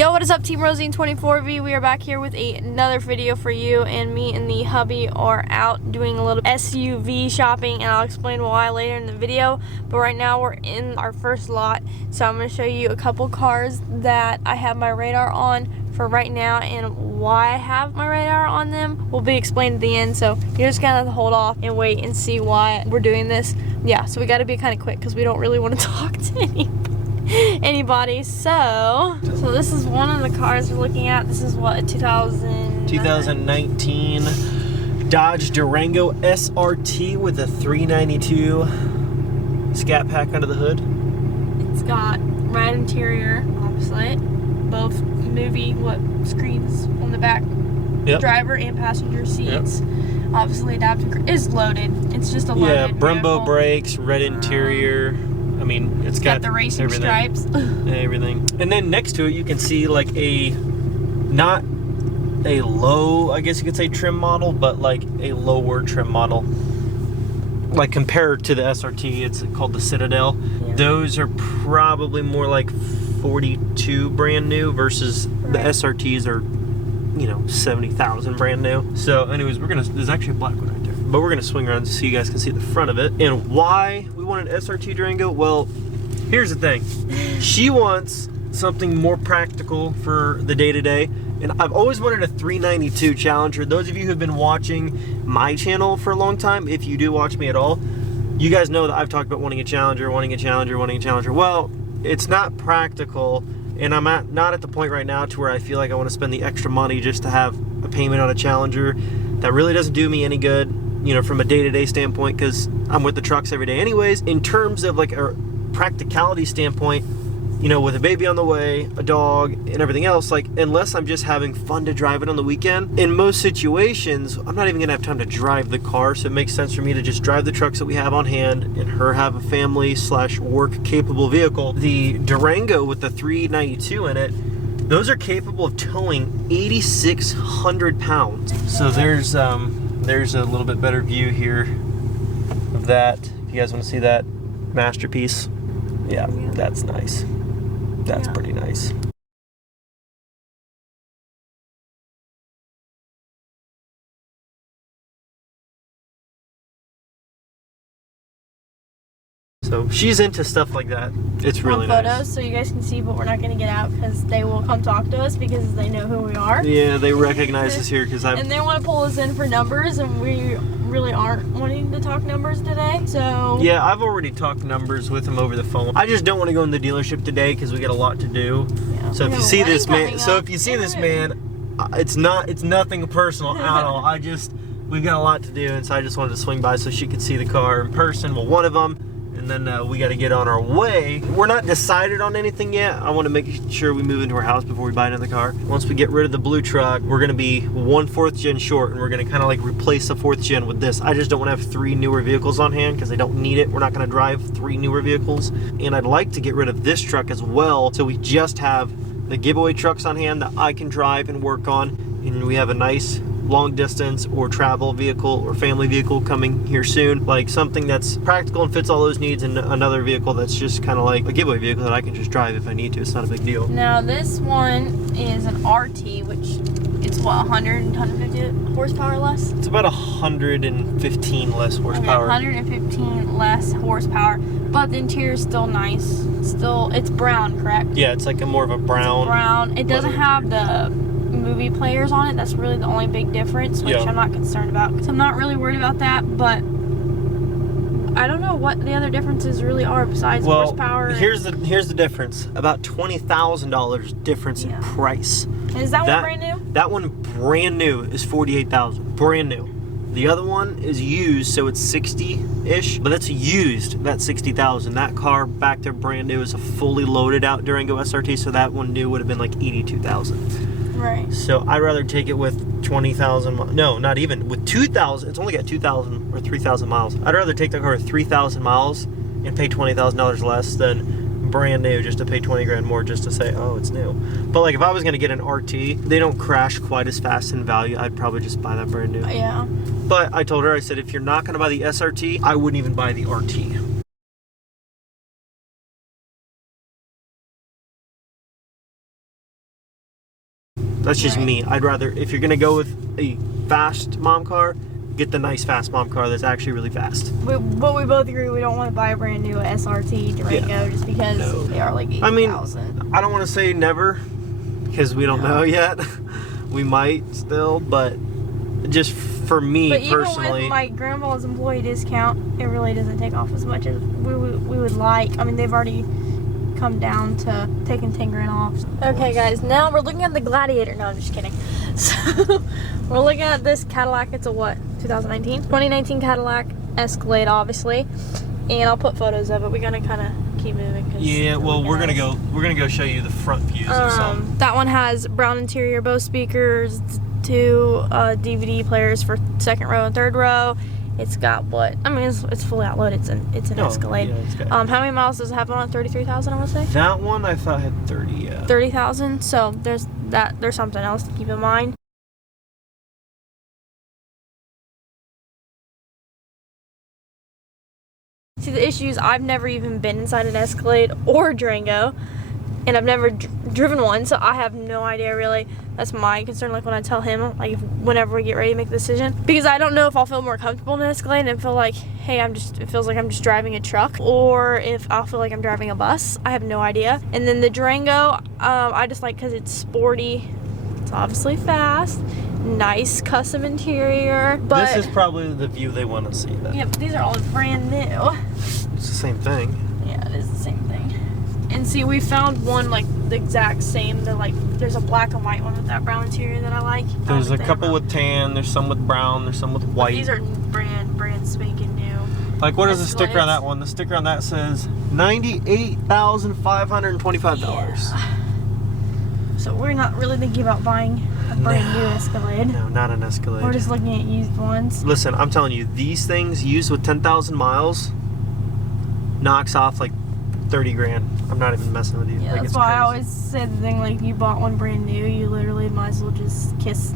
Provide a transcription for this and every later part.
Yo, what is up, Team Rosine 24V? We are back here with another video for you, and me and the hubby are out doing a little SUV shopping, and I'll explain why later in the video. But right now we're in our first lot, so I'm going to show you a couple cars that I have my radar on for right now, and why I have my radar on them will be explained at the end. So you're just gonna have to hold off and wait and see why we're doing this. Yeah, so we got to be kind of quick because we don't really want to talk to anybody. So this is one of the cars we're looking at. This is what, a 2019 Dodge Durango SRT with a 392 Scat Pack under the hood. It's got red interior, obviously, both movie screens on the back, yep. Driver and passenger seats. Yep. Obviously, adaptive is loaded. It's just a loaded. Yeah, Brembo vehicle. Brakes, red interior. I mean, it's got the racing everything. Stripes. Everything. And then next to it, you can see like not a low, I guess you could say, trim model, but like a lower trim model. Like compared to the SRT, it's called the Citadel. Yeah. Those are probably more like 42 brand new versus the SRTs are, you know, 70,000 brand new. So anyways, there's actually a black one right there, but we're gonna swing around so you guys can see the front of it. And why we want an SRT Durango? Well, here's the thing. She wants something more practical for the day-to-day, and I've always wanted a 392 Challenger. Those of you who have been watching my channel for a long time, if you do watch me at all, you guys know that I've talked about wanting a Challenger, wanting a Challenger, wanting a Challenger. Well, it's not practical, and I'm not at the point right now to where I feel like I want to spend the extra money just to have a payment on a Challenger. That really doesn't do me any good, you know, from a day-to-day standpoint, because I'm with the trucks every day anyways. In terms of like a practicality standpoint, you know, with a baby on the way, a dog, and everything else, like, unless I'm just having fun to drive it on the weekend, in most situations, I'm not even gonna have time to drive the car, so it makes sense for me to just drive the trucks that we have on hand and her have a family / work capable vehicle. The Durango with the 392 in it, those are capable of towing 8,600 pounds. So there's a little bit better view here of that. If you guys wanna see that masterpiece. Yeah, that's nice. That's pretty nice. So she's into stuff like that. It's really nice. Photos so you guys can see, but we're not going to get out because they will come talk to us because they know who we are. Yeah, they recognize us here because and they want to pull us in for numbers, and we really aren't wanting to talk numbers today. So yeah, I've already talked numbers with him over the phone. I just don't want to go in the dealership today because we got a lot to do. Yeah, so if you see this man, it's nothing personal at all. We've got a lot to do, and so I just wanted to swing by so she could see the car in person. Well, one of them. And then we got to get on our way. We're not decided on anything yet. I want to make sure we move into our house before we buy another car. Once we get rid of the blue truck, we're going to be 1 4th gen short, and we're going to kind of like replace the 4th gen with this. I just don't want to have 3 newer vehicles on hand because I don't need it. We're not going to drive 3 newer vehicles. And I'd like to get rid of this truck as well, so we just have the giveaway trucks on hand that I can drive and work on, and we have a nice long distance or travel vehicle or family vehicle coming here soon, like something that's practical and fits all those needs, and another vehicle that's just kind of like a giveaway vehicle that I can just drive if I need to. It's not a big deal. Now this one is an RT, which it's what, 150 horsepower less? It's about 115 less horsepower. Okay, 115 less horsepower, but the interior is still nice. It's brown, correct? Yeah, it's like more of a brown. It's brown. It doesn't have the movie players on it. That's really the only big difference, which I'm not concerned about. So I'm not really worried about that, but I don't know what the other differences really are besides horsepower. Here's the difference. About $20,000 difference in price. Is that one brand new? That one brand new is $48,000. Brand new. The other one is used, so it's 60-ish, but that's used. That's $60,000. That car back to brand new is a fully loaded out Durango SRT, so that one new would have been like $82,000. Right. So I'd rather take it with 20,000. No, not even with 2,000. It's only got 2,000 or 3,000 miles. I'd rather take the car with 3,000 miles and pay $20,000 less than brand new just to pay 20 grand more just to say, oh, it's new. But like if I was gonna get an RT, they don't crash quite as fast in value. I'd probably just buy that brand new. Yeah. But I told her, I said, if you're not gonna buy the SRT, I wouldn't even buy the RT. That's just me. I'd rather, if you're gonna go with a fast mom car, get the nice fast mom car that's actually really fast. But we both agree we don't want to buy a brand new SRT Durango just because they are like 80,000. I mean, I don't want to say never because we don't know yet. We might still, but just for me personally. Even with my grandma's employee discount, it really doesn't take off as much as we would like. I mean, they've already come down to taking 10 grand off. Okay guys, now we're looking at the Gladiator. No, I'm just kidding. So we're looking at this Cadillac. It's a what, 2019 Cadillac Escalade, obviously, and I'll put photos of it. We're gonna kind of keep moving. Yeah, well, we're gonna go show you the front views of some. That one has brown interior, Bose speakers, 2 DVD players for second row and third row. It's got what? I mean, it's fully outloaded. It's an Escalade. Yeah, how many miles does it have on it? 33,000, I want to say. That one I thought had 30. Yeah. 30,000. So there's that. There's something else to keep in mind. See, the issue is I've never even been inside an Escalade or a Durango, and I've never driven one, so I have no idea really. That's my concern, like when I tell him, like whenever we get ready to make the decision, because I don't know if I'll feel more comfortable in an Escalade and feel like, hey, it feels like I'm just driving a truck, or if I'll feel like I'm driving a bus. I have no idea. And then the Durango, I just like because it's sporty. It's obviously fast, nice custom interior. But this is probably the view they want to see. Then. Yeah, but these are all brand new. It's the same thing. Yeah, it is the same thing. And see, we found one like the exact same. There's a black and white one with that brown interior that I like. There's a couple with tan. There's some with brown. There's some with white. But these are brand spanking new. Like, what is the sticker on that one? The sticker on that says $98,525. Yeah. So we're not really thinking about buying a brand new Escalade. No, not an Escalade. We're just looking at used ones. Listen, I'm telling you, these things used with 10,000 miles knocks off like 30 grand. I'm not even messing with you. Yeah, like, that's why I always say the thing, like, you bought one brand new, you literally might as well just kiss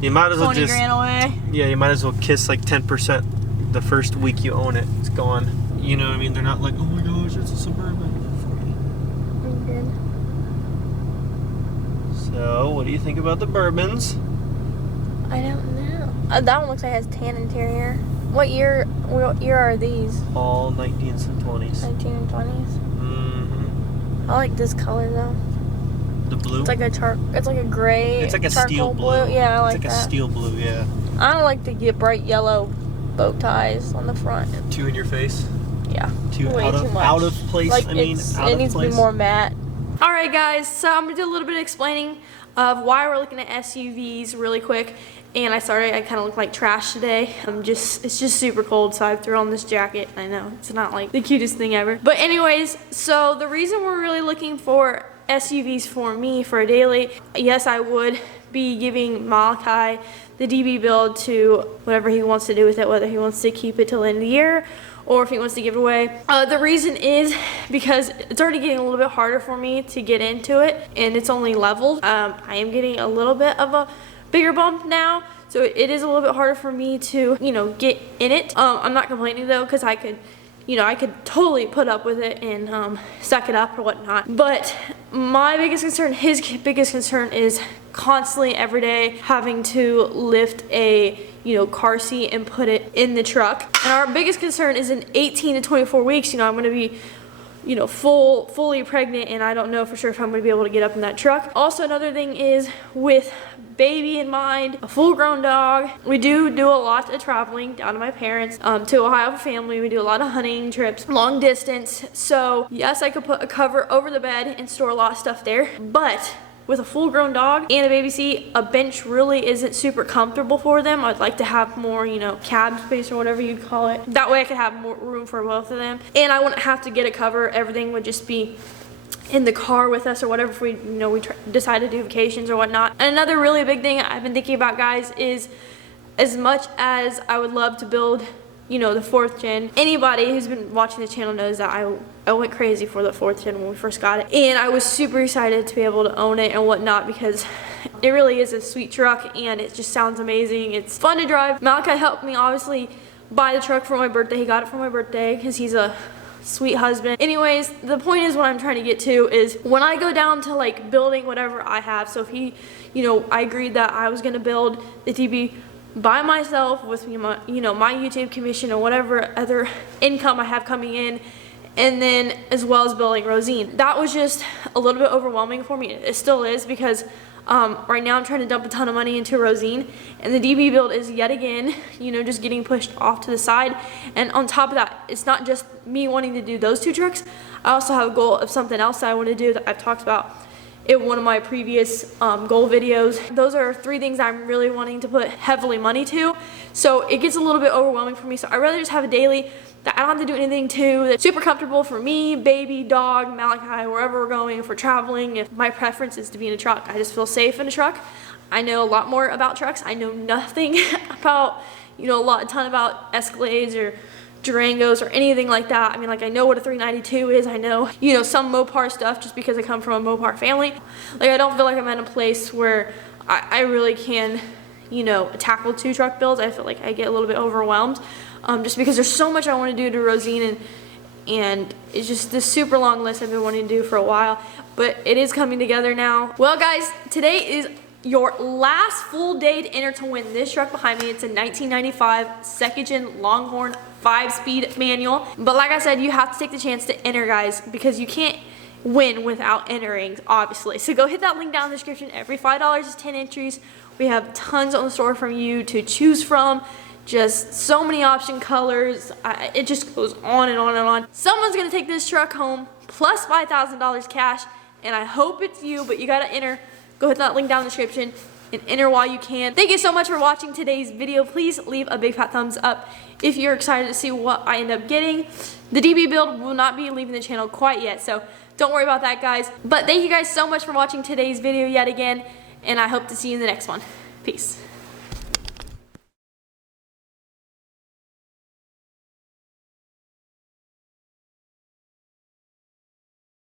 you might as well 20 grand away. Yeah, you might as well kiss like 10% the first week you own it. It's gone. You know what I mean? They're not like, oh my gosh, it's a Suburban. So, what do you think about the Bourbons? I don't know. That one looks like it has tan interior. What year are these? All 19s and 20s. 19 and 20s. Mm-hmm. I like this color though. The blue? It's like a gray. It's like a charcoal steel blue. Yeah, I like it's like that. a steel blue, yeah. I don't like to get bright yellow bow ties on the front. 2 in your face? Yeah. Way too much. Out of place, like, I mean, it needs to be more matte. Alright guys, so I'm going to do a little bit of explaining of why we're looking at SUVs really quick. And I kind of look like trash today. It's just super cold, so I threw on this jacket. I know, it's not like the cutest thing ever. But anyways, so the reason we're really looking for SUVs for me for a daily, yes, I would be giving Malachi the DB build to whatever he wants to do with it, whether he wants to keep it till the end of the year or if he wants to give it away. The reason is because it's already getting a little bit harder for me to get into it, and it's only leveled. I am getting a little bit of a bigger bump now, so it is a little bit harder for me to, get in it. I'm not complaining though, because I could totally put up with it and suck it up or whatnot. But my biggest concern, his biggest concern, is constantly every day having to lift a car seat and put it in the truck. And our biggest concern is in 18 to 24 weeks, I'm gonna be fully pregnant, and I don't know for sure if I'm gonna be able to get up in that truck. Also, another thing is, with baby in mind, a full-grown dog, we do a lot of traveling down to my parents, to Ohio for family. We do a lot of hunting trips, long distance. So yes, I could put a cover over the bed and store a lot of stuff there, but with a full-grown dog and a baby seat, a bench really isn't super comfortable for them. I'd like to have more, cab space or whatever you'd call it. That way I could have more room for both of them. And I wouldn't have to get a cover. Everything would just be in the car with us or whatever if we, decide to do vacations or whatnot. And another really big thing I've been thinking about, guys, is as much as I would love to build, the 4th gen, anybody who's been watching the channel knows that I went crazy for the 4th gen when we first got it. And I was super excited to be able to own it and whatnot, because it really is a sweet truck and it just sounds amazing. It's fun to drive. Malachi helped me obviously buy the truck for my birthday. He got it for my birthday because he's a sweet husband. Anyways, the point is, what I'm trying to get to is when I go down to like building whatever I have. So if he, you know, I agreed that I was gonna build the DB by myself with my, you know, my YouTube commission or whatever other income I have coming in, and then as well as building Rosine. That was just a little bit overwhelming for me. It still is, because right now I'm trying to dump a ton of money into Rosine, and the DB build is yet again, you know, just getting pushed off to the side. And on top of that, it's not just me wanting to do those 2 trucks. I also have a goal of something else that I want to do that I've talked about in one of my previous goal videos. Those are 3 things I'm really wanting to put heavily money to. So it gets a little bit overwhelming for me. So I'd rather just have a daily that I don't have to do anything to, that's super comfortable for me, baby, dog, Malachi, wherever we're going, if we're traveling. If my preference is to be in a truck, I just feel safe in a truck. I know a lot more about trucks. I know nothing about, you know, a ton about Escalades or Durangos or anything like that. I mean, like, I know what a 392 is. I know, you know, some Mopar stuff just because I come from a Mopar family. Like, I don't feel like I'm in a place where I really can, you know, tackle 2 truck builds. I feel like I get a little bit overwhelmed. Just because there's so much I want to do to Rosine, and it's just this super long list I've been wanting to do for a while, but it is coming together now. Well guys, today is your last full day to enter to win this truck behind me. It's a 1995 second gen Longhorn 5-speed manual, but like I said, you have to take the chance to enter, guys, because you can't win without entering, obviously. So go hit that link down in the description. Every $5 is 10 entries. We have tons on the store from you to choose from. Just so many option colors. It just goes on and on and on. Someone's gonna take this truck home plus $5,000 cash, and I hope it's you, but you gotta enter. Go hit that link down in the description and enter while you can. Thank you so much for watching today's video. Please leave a big fat thumbs up if you're excited to see what I end up getting. The DB build will not be leaving the channel quite yet, so don't worry about that, guys. But thank you guys so much for watching today's video yet again, and I hope to see you in the next one. Peace.